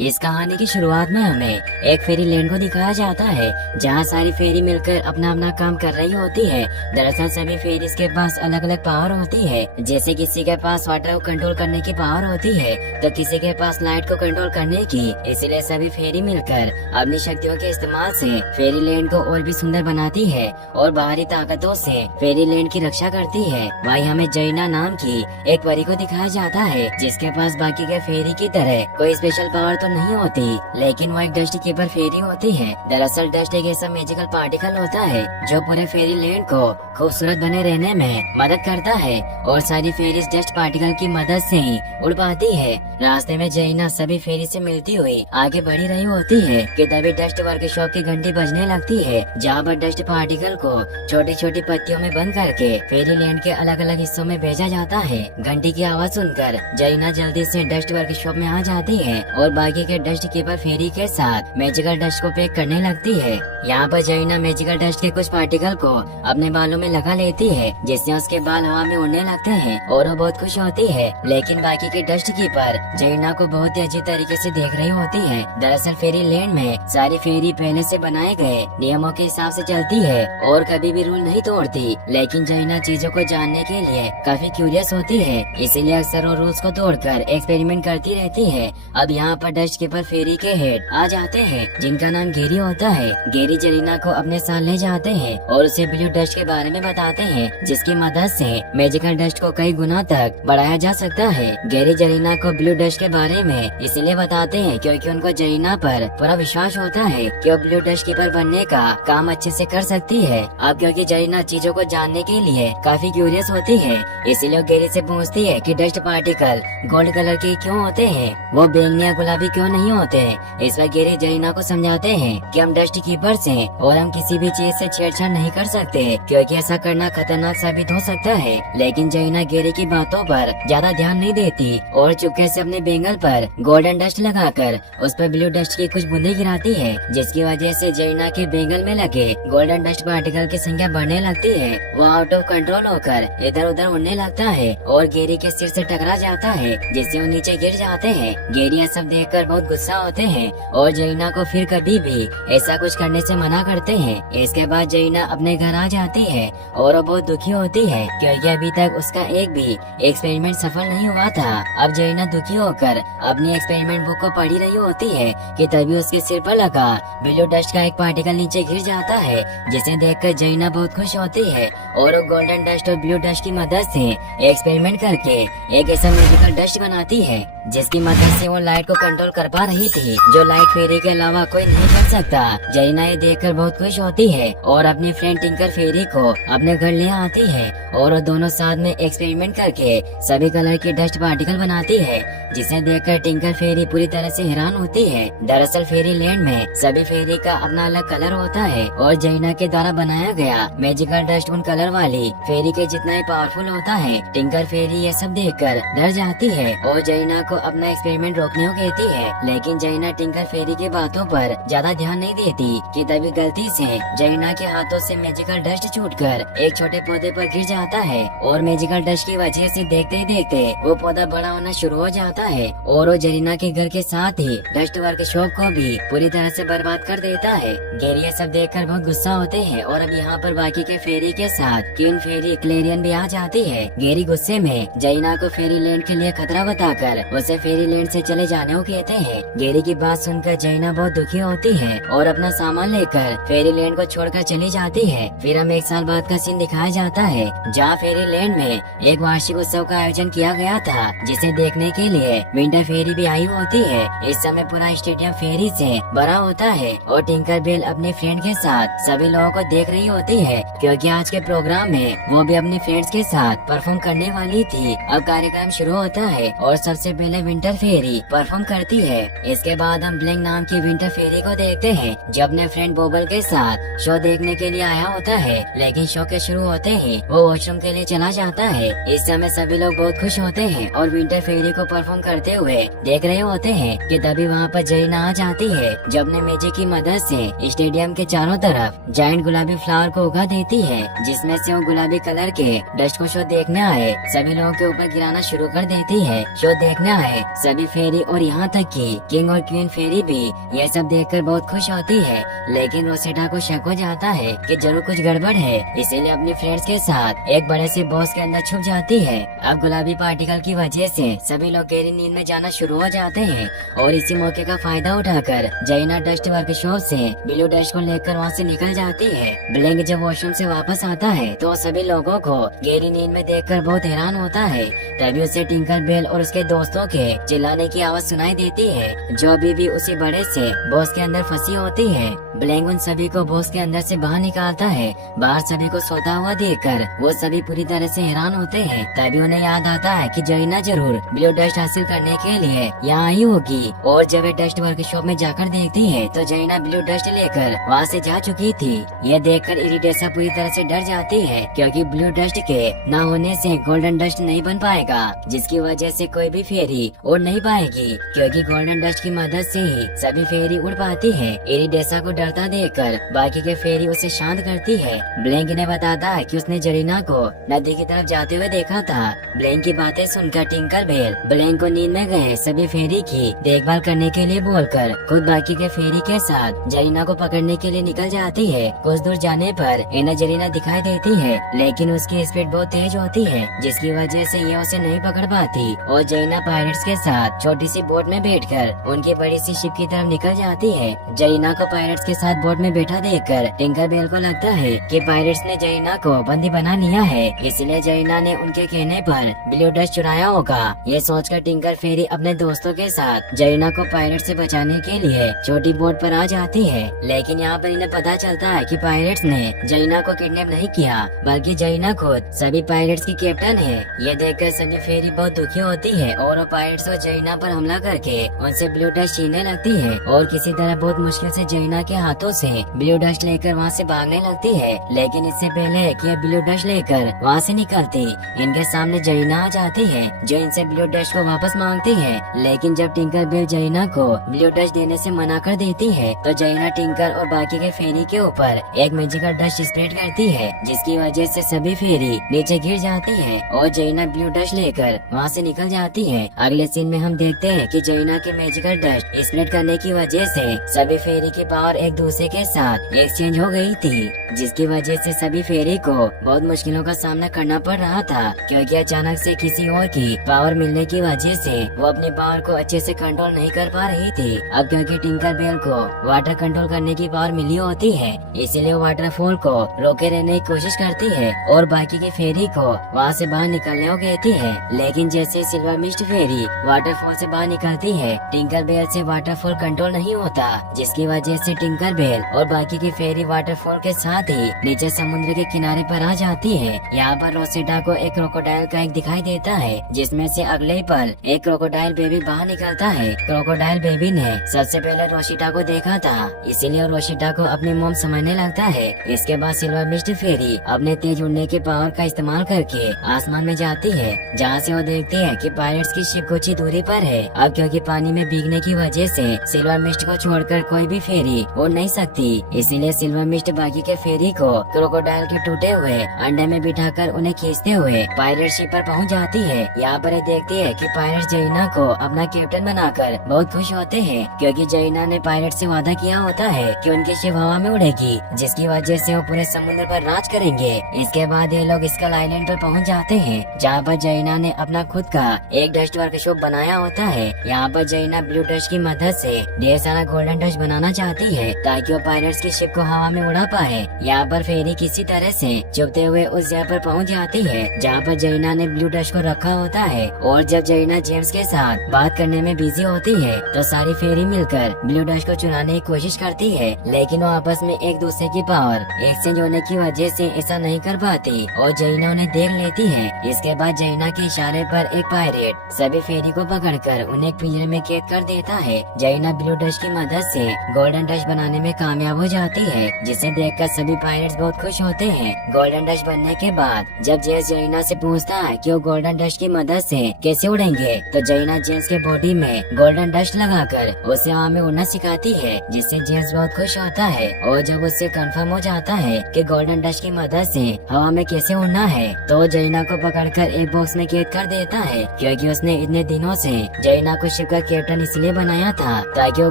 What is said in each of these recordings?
इस कहानी की शुरुआत में हमें एक फेरी लैंड को दिखाया जाता है जहाँ सारी फेरी मिलकर अपना अपना काम कर रही होती है। दरअसल सभी फेरीज के पास अलग अलग पावर होती है। जैसे किसी के पास वाटर को कंट्रोल करने की पावर होती है तो किसी के पास लाइट को कंट्रोल करने की। इसीलिए सभी फेरी मिलकर अपनी शक्तियों के इस्तेमाल से फेरी लैंड को और भी सुंदर बनाती है और बाहरी ताकतों से फेरी लैंड की रक्षा करती है। वहीं हमें जैना नाम की एक परी को दिखाया जाता है जिसके पास बाकी के फेरी की तरह कोई स्पेशल पावर तो नहीं होती, लेकिन वो एक डस्ट कीपर फेरी होती है। दरअसल डस्ट एक ऐसा मैजिकल पार्टिकल होता है जो पूरे फेरी लैंड को खूबसूरत बने रहने में मदद करता है और सारी फेरीज डस्ट पार्टिकल की मदद से ही उड़ पाती है। रास्ते में जैना सभी फेरी से मिलती हुई आगे बढ़ी रही होती है कि तभी डस्ट वर्कशॉप की घंटी बजने लगती है जहाँ पर डस्ट पार्टिकल को छोटी छोटी पत्तियों में बंद करके फेरी लैंड के अलग अलग हिस्सों में भेजा जाता है। घंटी की आवाज सुनकर जैना जल्दी से डस्ट वर्कशॉप में आ जाती है और बाकी के डस्ट कीपर फेरी के साथ मैजिकल डस्ट को पैक करने लगती है। यहाँ पर जैना मैजिकल डस्ट के कुछ पार्टिकल को अपने बालों में लगा लेती है जिससे उसके बाल हवा में उड़ने लगते हैं और वो बहुत खुश होती है। लेकिन बाकी के डस्ट कीपर जैना को बहुत ही अजीब तरीके से देख रही होती है। दरअसल फेरी लैंड में सारी फेरी पहले से बनाए गए नियमों के हिसाब से चलती है और कभी भी रूल नहीं तोड़ती, लेकिन जैना चीजों को जानने के लिए काफी क्यूरियस होती है, इसीलिए अक्सर वो रूल्स को तोड़कर एक्सपेरिमेंट करती रहती है। अब यहाँ पर डस्ट कीपर फेरी के हेड आ जाते हैं जिनका नाम गेरी होता है। गेरी जरीना को अपने साथ ले जाते हैं और उसे ब्लू डस्ट के बारे में बताते हैं जिसकी मदद से मैजिकल डस्ट को कई गुना तक बढ़ाया जा सकता है। गेरी जरीना को ब्लू डस्ट के बारे में इसलिए बताते हैं क्योंकि उनको जरीना पर पूरा विश्वास होता है कि वो ब्लू डस्ट कीपर बनने का काम अच्छे से कर सकती है। अब क्योंकि जरीना चीजों को जानने के लिए काफी क्यूरियस होती है इसलिए गेरी से पूछती है कि डस्ट पार्टिकल गोल्ड कलर के क्यों होते हैं, वो बैंगनी या गुलाबी क्यों नहीं होते। इस पर गेरी जरीना को समझाते हैं कि हम डस्ट कीपर्स हैं और हम किसी भी चीज से छेड़छाड़ नहीं कर सकते क्योंकि ऐसा करना खतरनाक साबित हो सकता है। लेकिन जरीना गेरी की बातों पर ज्यादा ध्यान नहीं देती और चुपके से अपने बैंगल पर गोल्डन डस्ट लगाकर उस पर ब्लू डस्ट की कुछ बूंदे गिराती है जिसकी वजह से जरीना के बैंगल में लगे गोल्डन डस्ट पार्टिकल की संख्या बढ़ने लगती है। वो आउट ऑफ कंट्रोल होकर इधर उधर उड़ने लगता है और गेरी के सिर से टकरा जाता है जिससे वो नीचे गिर जाते हैं। गेरी यह सब देखकर बहुत गुस्सा होते हैं और जरीना को फिर कभी भी ऐसा कुछ करने से मना करते हैं। इसके बाद जरीना अपने घर आ जाती है और वो बहुत दुखी होती है क्योंकि अभी तक उसका एक भी एक्सपेरिमेंट सफल नहीं हुआ था। अब जरीना दुखी होकर अपनी एक्सपेरिमेंट बुक को पढ़ी रही होती है कि तभी उसके सिर पर लगा ब्लू डस्ट का एक पार्टिकल नीचे गिर जाता है जिसे देखकर जरीना बहुत खुश होती है और वो गोल्डन डस्ट और ब्लू डस्ट की मदद से एक्सपेरिमेंट करके एक ऐसा मैजिकल डस्ट बनाती है जिसकी मदद से वो लाइट को कंट्रोल कर पा रही थी जो लाइट फेरी के अलावा कोई नहीं कर सकता। जरीना ये देखकर बहुत खुश होती है और अपनी फ्रेंड टिंकर फेरी को अपने घर ले आती है और वो दोनों साथ में एक्सपेरिमेंट करके सभी कलर की डस्ट पार्टिकल बनाती है जिसे देखकर टिंकर फेरी पूरी तरह से हैरान होती है। दरअसल फेरी लैंड में सभी फेरी का अपना अलग कलर होता है और जरीना के द्वारा बनाया गया मैजिकल डस्ट उन कलर वाली फेरी के जितना ही पावरफुल होता है। टिंकर फेरी ये सब देखकर डर जाती है और जरीना को अपना एक्सपेरिमेंट रोकने को कहती है, लेकिन जरीना टिंकर फेरी के बातों पर ज्यादा ध्यान नहीं देती कि तभी गलती से जरीना के हाथों से मैजिकल डस्ट छूटकर एक छोटे पौधे पर गिर जाता है और मैजिकल डस्ट की वजह से देखते ही देखते वो पौधा बड़ा होना शुरू हो जाता है और वो जरीना के घर के साथ ही डस्ट वर्कशॉप को भी पूरी तरह से बर्बाद कर देता है। गेरी ये सब देखकर बहुत गुस्सा होते हैं और अब यहाँ पर बाकी के फेरी के साथ क्वीन फेरी क्लेरियन भी आ जाती है। गेरी गुस्से में जरीना को फेरी लैंड के लिए खतरा बताकर उसे फेरी लैंड से चले जाने को कहते हैं। गेरी की बात सुनकर जरीना बहुत दुखी होती है और अपना सामान लेकर फेरी लैंड को छोड़कर चली जाती है। फिर हमें एक साल बाद का सीन दिखाया जाता है जहाँ फेरी लैंड में एक वार्षिक उत्सव का आयोजन किया गया था जिसे देखने के लिए विंटर फेरी भी आई होती है। इस समय पूरा स्टेडियम फेरी से भरा होता है और टिंकर बेल अपने फ्रेंड के साथ सभी लोगों को देख रही होती है क्योंकि आज के प्रोग्राम में वो भी अपने फ्रेंड्स के साथ परफॉर्म करने वाली थी। अब कार्यक्रम शुरू होता है और सबसे पहले विंटर फेरी परफॉर्म करती है। इसके बाद हम ब्लैंक नाम की विंटर फेरी को देखते हैं जो अपने फ्रेंड बोबल के साथ शो देखने के लिए आया होता है, लेकिन शो के शुरू होते ही वो वॉशरूम के लिए चला जाता है। इस समय सभी लोग बहुत खुश होते हैं और विंटर फेरी को परफॉर्म करते हुए देख रहे होते हैं कि तभी वहाँ पर जरीना आ जाती है जो अपने मैजिक की मदद से स्टेडियम के चारों तरफ जायंट गुलाबी फ्लावर को उगा देती है जिसमें से वो गुलाबी कलर के डस्ट को शो देखने आए सभी लोगों के ऊपर गिराना शुरू कर देती है। शो देखने आए सभी फेरी और यहाँ तक की किंग और क्वीन फेरी भी ये सब देखकर बहुत खुश होती है, लेकिन रोसेटा को शक हो जाता है कि जरूर कुछ गड़बड़ है, इसीलिए अपने फ्रेंड्स के साथ एक बड़े से बॉक्स के अंदर छुप जाती है। अब गुलाबी पार्टिकल की वजह से सभी लोग गहरी नींद में जाना शुरू हो जाते हैं और इसी मौके का फायदा उठाकर जैना डस्ट वर्कशॉप से ब्लू डस्ट को लेकर वहाँ से निकल जाती है। ब्लिंक जब वॉशरूम से वापस आता है तो सभी लोगों को गहरी नींद में देखकर बहुत हैरान होता है। तभी उसे टिंकर बेल और उसके दोस्तों के चिल्लाने की आवाज सुनाई देती है, जो अभी भी उसी बड़े से बॉक्स के अंदर फंसी होती है। ब्लैंक उन सभी को बॉक्स के अंदर से बाहर निकालता है। बाहर सभी को सोता हुआ देखकर वो सभी पूरी तरह से हैरान होते हैं। तभी उन्हें याद आता है कि जरीना जरूर ब्लू डस्ट हासिल करने के लिए यहाँ आई होगी, और जब वे डस्ट वर्कशॉप में जाकर देखती है तो जरीना ब्लू डस्ट लेकर वहाँ से जा चुकी थी। यह देखकर इरिडेसा पूरी तरह से डर जाती है, क्योंकि ब्लू डस्ट के न होने से गोल्डन डस्ट नहीं बन पाएगा, जिसकी वजह से कोई भी फेरी उड़ नहीं पाएगी, क्योंकि गोल्डन डस्ट की मदद से ही सभी फेरी उड़ पाती है। इरिडेसा को डरता देखकर बाकी के फेरी उसे शांत करती है। ब्लैंक ने बताता है कि उसने जरीना को नदी की तरफ जाते हुए देखा था। ब्लैंक की बातें सुनकर टिंकर बेल ब्लैंक को नींद में गए सभी फेरी की देखभाल करने के लिए बोलकर खुद बाकी के फेरी के साथ जरीना को पकड़ने के लिए निकल जाती है। कुछ दूर जाने पर इन्हें जरीना दिखाई देती है, लेकिन उसकी स्पीड बहुत तेज होती है, जिसकी वजह से ये उसे नहीं पकड़ पाती और जरीना पायरेट्स के साथ छोटी सी बोट में बैठकर उनकी बड़ी सी शिप की तरफ निकल जाती है। जरीना को पायरेट्स के साथ बोट में बैठा देखकर टिंकर बेल को लगता है कि पायरेट्स ने जरीना को बंदी बना लिया है, इसलिए जरीना ने उनके कहने पर ब्लू डस्ट चुराया होगा। ये सोचकर टिंकर फेरी अपने दोस्तों के साथ जरीना को पायरेट से बचाने के लिए छोटी बोट पर आ जाती है, लेकिन यहाँ पर इन्हें पता चलता है कि पायरेट्स ने जरीना को किडनैप नहीं किया, बल्कि जरीना खुद सभी पायरेट्स की कैप्टन है। ये देखकर सभी फेरी बहुत दुखी होती है और वो पायरेट्स को जरीना पर हमला करके उनसे ब्लू डस्ट छीनने लगती है और किसी तरह बहुत मुश्किल से जरीना के हाथों से ब्लू डस्ट लेकर वहाँ से भागने लगती है। लेकिन इससे पहले कि ब्लू डस्ट लेकर वहाँ से निकलती, इनके सामने जरीना आ जाती है, जो इनसे ब्लू डस्ट को वापस मांगती है। लेकिन जब टिंकर बेल जरीना को ब्लू डस्ट देने से मना कर देती है तो जरीना टिंकर और बाकी के फेरी के ऊपर एक मैजिकल डस्ट स्प्रेड करती है, जिसकी वजह से सभी फेरी नीचे गिर जाती है और जरीना ब्लू डस्ट लेकर वहाँ से निकल जाती है। अगले सीन में हम देखते हैं कि जरीना के मैजिकल डस्ट स्प्रेड करने की वजह से सभी फेरी की पावर एक दूसरे के साथ एक्सचेंज हो गई थी, जिसकी वजह से सभी फेरी को बहुत मुश्किलों का सामना करना पड़ रहा था, क्योंकि अचानक से किसी और की पावर मिलने की वजह से वो अपनी पावर को अच्छे से कंट्रोल नहीं कर पा रही थी। अब क्योंकि टिंकर बेल को वाटर कंट्रोल करने की पावर मिली होती है, इसीलिए वो वाटरफॉल को रोके रहने की कोशिश करती है और बाकी की फेरी को वहाँ से बाहर निकलने को कहती है। लेकिन जैसे सिल्वर मिस्ट फेरी वाटरफॉल से बाहर निकलती है, टिंकर बेल से वाटरफॉल कंट्रोल नहीं होता, जिसकी वजह से टिंकर बेल और बाकी की फेरी वाटरफॉल के साथ ही नीचे समुद्र के किनारे पर आ जाती है। यहाँ पर रोसेटा को एक क्रोकोडाइल का एक दिखाई देता है, जिसमें से अगले ही पल एक क्रोकोडाइल बेबी बाहर निकलता है। क्रोकोडाइल बेबी ने सबसे पहले रोशिटा को देखा था, इसीलिए रोशिटा को अपनी मोम समझने लगता है। इसके बाद सिल्वर मिस्ट फेरी अपने तेज उड़ने के पावर का इस्तेमाल करके आसमान में जाती है, जहाँ से वो देखती है कि पायरेट्स की शिप कुछ ही दूरी पर है। अब क्योंकि पानी में भीगने की वजह से सिल्वर मिस्ट को छोड़कर कोई भी फेरी उड़ नहीं सकती, इसीलिए सिल्वर मिस्ट बाकी के फेरी को क्रोकोडाइल के टूटे हुए अंडे में बिठाकर उन्हें खींचते हुए पायरेट शिप पर पहुंच जाती है। यहाँ पर देखती है कि पायरेट जरीना को अपना कैप्टन बनाकर बहुत खुश होते हैं, क्योंकि जरीना ने पायरेट से वादा किया होता है कि उनकी शिप हवा में उड़ेगी, जिसकी वजह से वो पूरे समुद्र पर राज करेंगे। इसके बाद ये लोग स्कल आइलैंड पर पहुंच जाते हैं, जहाँ पर जरीना ने अपना खुद का एक डस्ट वर्कशॉप बनाया होता है। यहाँ पर जरीना ब्लू डस्ट की मदद से ढेर सारा गोल्डन डस्ट बनाना चाहती है, ताकि वो पायरेट्स की शिप को हवा में उड़ा पाए। यहाँ पर फेरी किसी तरह से चुभते हुए उस जगह पर पहुंच जाती है, जहाँ पर जरीना ने ब्लू डस्ट को रखा होता है। और जब जरीना जेम्स के साथ बात करने में बिजी होती है तो सारी फेरी मिलकर ब्लू डस्ट को चुराने की कोशिश करती है, लेकिन वो आपस में एक दूसरे की पावर एक्सचेंज होने की वजह से ऐसा नहीं कर पाती और जरीना उन्हें देख लेती है। इसके बाद जरीना के इशारे पर एक पायरेट सभी फेरी को पकड़कर उन्हें एक पिंजरे में कैद कर देता है। जरीना ब्लू डस्ट की मदद से गोल्डन डस्ट बनाने में कामयाब हो जाती है, जिसे देखकर सभी पायरेट्स बहुत खुश होते हैं। गोल्डन डस्ट बनने के बाद जब जेम्स जरीना से पूछता है कि वो गोल्डन डस्ट की मदद से कैसे उड़ेंगे, तो जरीना जेम्स के बॉडी में गोल्डन डस्ट लगाकर उसे हवा में उड़ना सिखाती है, जिससे जेम्स बहुत खुश होता है। और जब उससे कंफर्म हो जाता है कि गोल्डन डस्ट की मदद से हवा में कैसे उड़ना है, तो जरीना को पकड़कर एक बॉक्स में कैद कर देता है, क्योंकि उसने इतने दिनों से जरीना को शिप का कैप्टन इसलिए बनाया था ताकि वो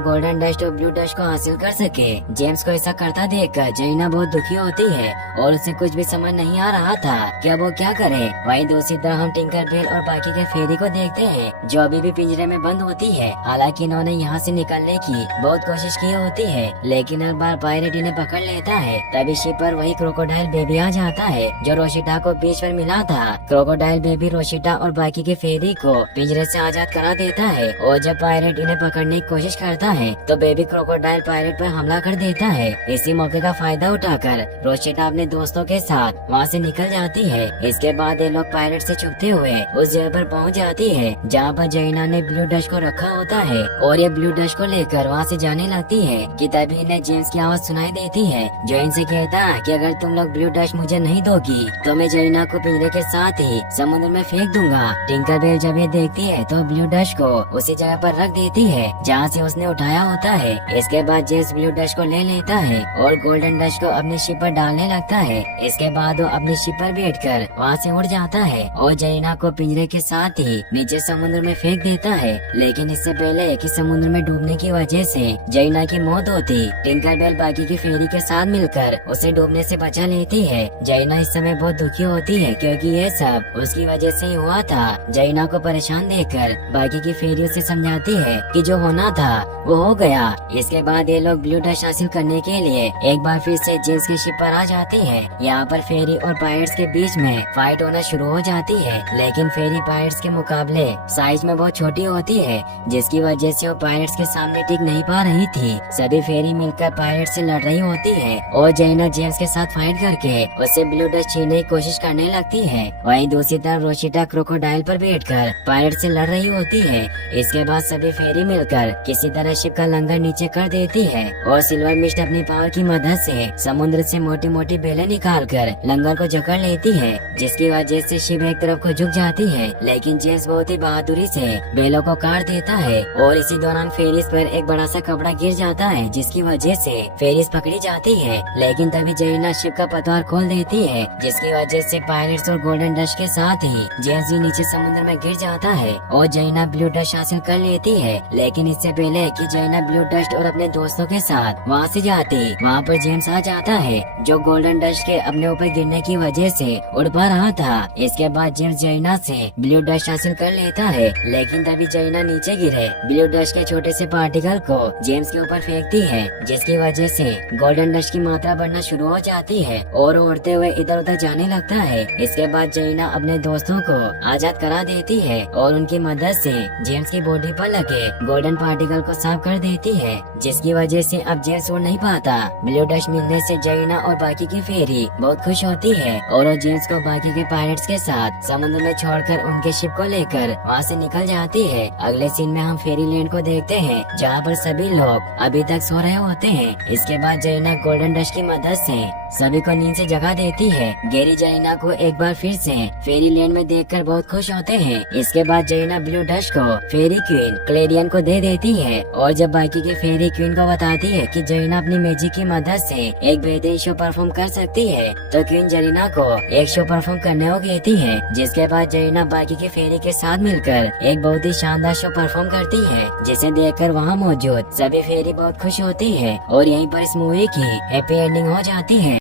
गोल्डन डस्ट और ब्लू डस्ट को हासिल कर सके। जेम्स को ऐसा करता देखकर जैना बहुत दुखी होती है और उसे कुछ भी समझ नहीं आ रहा था कि अब वो क्या करे। वहीं दूसरी तरफ हम टिंकरबेल और बाकी के फेरी को देखते हैं जो अभी भी पिंजरे में बंद होती है। हालांकि इन्होंने यहाँ से निकलने की बहुत कोशिश की होती है, लेकिन हर बार पायरेट इन्हें पकड़ लेता है। तभी शिप पर वही क्रोकोडाइल बेबी आ जाता है जो रोशिटा को बीच पर मिला था। क्रोकोडाइल बेबी रोशिटा और बाकी के फेरी को पिंजरे से आजाद करा देता है और जब पायरेट इन्हें पकड़ने की कोशिश करता है तो बेबी क्रोकोडाइल पायरेट पर हमला कर देता है। इसी मौके का फायदा उठाकर रोशिटा अपने दोस्तों के साथ वहाँ से निकल जाती है। इसके बाद ये लोग पायरेट से छुपते हुए उस जगह पर पहुँच जाती है जहाँ पर जैना ने ब्लू डस्ट को रखा होता है और ये ब्लू डस्ट को लेकर वहाँ से जाने लगती है कि तभी इन्हें जेम्स की आवाज सुनाई देती है जो इनसे कहता है कि अगर तुम लोग ब्लू डस्ट मुझे नहीं दोगी तो मैं जैना को पिंजरे के साथ ही समुद्र में फेंक दूंगा। टिंकरबेल जब ये देखती है तो ब्लू डस्ट को उसी जगह पर रख देती है जहाँ से उसने उठाया होता है। इसके बाद जेम्स ब्लू डस्ट को ले लेता है और गोल्डन डस्ट को अपनी शिप पर डालने लगता है। इसके बाद वो अपनी शिप पर बैठकर वहाँ से उड़ जाता है और जैना को पिंजरे के साथ ही नीचे समुद्र में फेंक देता है। लेकिन इससे पहले कि समुद्र में डूबने की वजह से जैना की मौत होती, टिंकरबेल बाकी की फेरी के साथ मिलकर उसे डूबने से बचा लेती है। जैना इस समय बहुत दुखी होती है क्योंकि ये सब उसकी वजह से ही हुआ था। जैना को परेशान देखकर बाकी की फेरी उसे समझाती है कि जो होना था वो हो गया। इसके बाद ये लोग ब्लू डस्ट हासिल करने के लिए एक बार फिर से जेम्स की शिप पर आ जाते हैं। यहाँ पर फेरी और पायरेट्स के बीच में फाइट होना शुरू हो जाती है, लेकिन फेरी पायरेट्स के मुकाबले साइज में बहुत छोटी होती है जिसकी वजह से वो पायरेट्स के सामने टिक नहीं पा रही थी। सभी फेरी मिलकर पायरेट्स से लड़ रही होती है और जैना जेम्स के साथ फाइट करके उससे ब्लू डस्ट छीनने की कोशिश करने लगती है। वहीं दूसरी तरफ रोशिटा क्रोकोडाइल पर बैठकर पायरेट से लड़ रही होती है। इसके बाद सभी फेरी मिलकर किसी तरह शिप का लंगर नीचे कर देती है और सिल्वर मिस्ट अपनी पावर की मदद से समुद्र से मोटी मोटी बेलें निकालकर लंगर को जकड़ लेती है जिसकी वजह से शिप एक तरफ को झुक जाती है। लेकिन जेम्स बहुत ही बहादुरी से बेलों को काट देता है और इसी दौरान फेरिस पर एक बड़ा सा कपड़ा गिर जाता है जिसकी वजह से फेरिस पकड़ी जाती है। लेकिन तभी जैना शिप का पतवार खोल देती है जिसकी वजह से पायरेट्स और गोल्डन डस्ट के साथ ही जेम्स भी नीचे समुद्र में गिर जाता है और जैना ब्लू डस्ट हासिल कर लेती है। लेकिन इससे पहले कि जैना ब्लू डस्ट और अपने दोस्तों के साथ वहाँ से जाती, वहाँ पर जेम्स आ जाता है जो गोल्डन डस्ट के अपने ऊपर गिरने की वजह से उड़ पा रहा था। इसके बाद जेम्स जैना से ब्लू डस्ट हासिल कर लेता है, लेकिन तभी जैना नीचे गिरे ब्लू डस्ट के छोटे से पार्टिकल को जेम्स के ऊपर फेंकती है जिसकी वजह से गोल्डन डस्ट की मात्रा बढ़ना शुरू हो जाती है और उड़ते हुए इधर उधर जाने लगता है। इसके बाद जैना अपने दोस्तों को आजाद करा देती है और उनकी मदद से जेम्स की बॉडी पर लगे गोल्डन पार्टिकल को साफ कर देती है जिसकी वजह से अब जेम्स उड़ नहीं पाता। ब्लू डस्ट मिलने से जैना और बाकी की फेरी बहुत खुश होती है और वो जेम्स को बाकी के पायरेट्स के साथ समुद्र में छोड़कर उनके शिप को लेकर वहाँ से निकल जाती है। अगले सीन में हम फेरी लैंड को देखते हैं जहाँ पर सभी लोग अभी तक सो रहे होते हैं। इसके बाद जैना गोल्डन डस्ट की मदद से सभी को नींद से जगा देती है। गैरी जैना को एक बार फिर से फेरी लैंड में देखकर बहुत खुश होते हैं। इसके बाद जैना ब्लू डस्ट को फेरी क्वीन क्लेरियन को दे देती है और जब बाकी के फेरी क्वीन को बताती है कि जैना अपनी मैजिक की मदद से एक बेहतरीन शो परफॉर्म कर सकती है तो क्वीन जरीना को एक शो परफॉर्म करने को कहती है। जिसके बाद जैना बाकी के फेरी के साथ मिलकर एक बहुत ही शानदार शो परफॉर्म करती है जिसे देखकर वहाँ मौजूद सभी फेरी बहुत खुश होती है और यहीं पर इस मूवी की हैप्पी एंडिंग हो जाती है।